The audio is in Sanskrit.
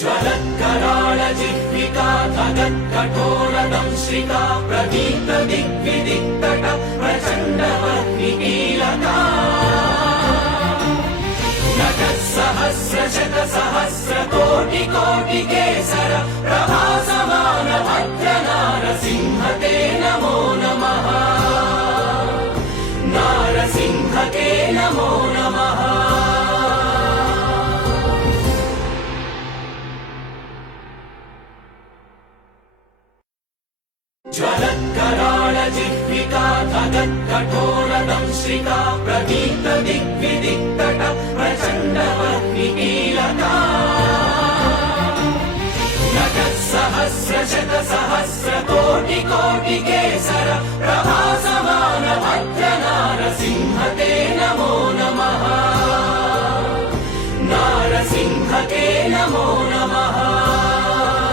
ज्वलत्कराळ जिह्विका धगत्कठोरदंश्रिका प्रदीप्त दिग्विदिक्तट प्रचण्डवह्निकीलका नटःसहस्रशतसहस्रकोटिकोटिकेसर प्रभासमान भद्रनारसिंहते नमो नमः। नारसिंहते नमो नमः। ज्वलत्कराळ जिह्विका धगत्कठोरदंश्रिका प्रदीप्त दिग्विदिक्तट प्रचण्डवह्निकीलका नटःसहस्रशतसहस्रकोटिकोटिकेसर प्रभासमान भद्रनारसिंहते नमो नमः। नारसिंहते नमो नमः।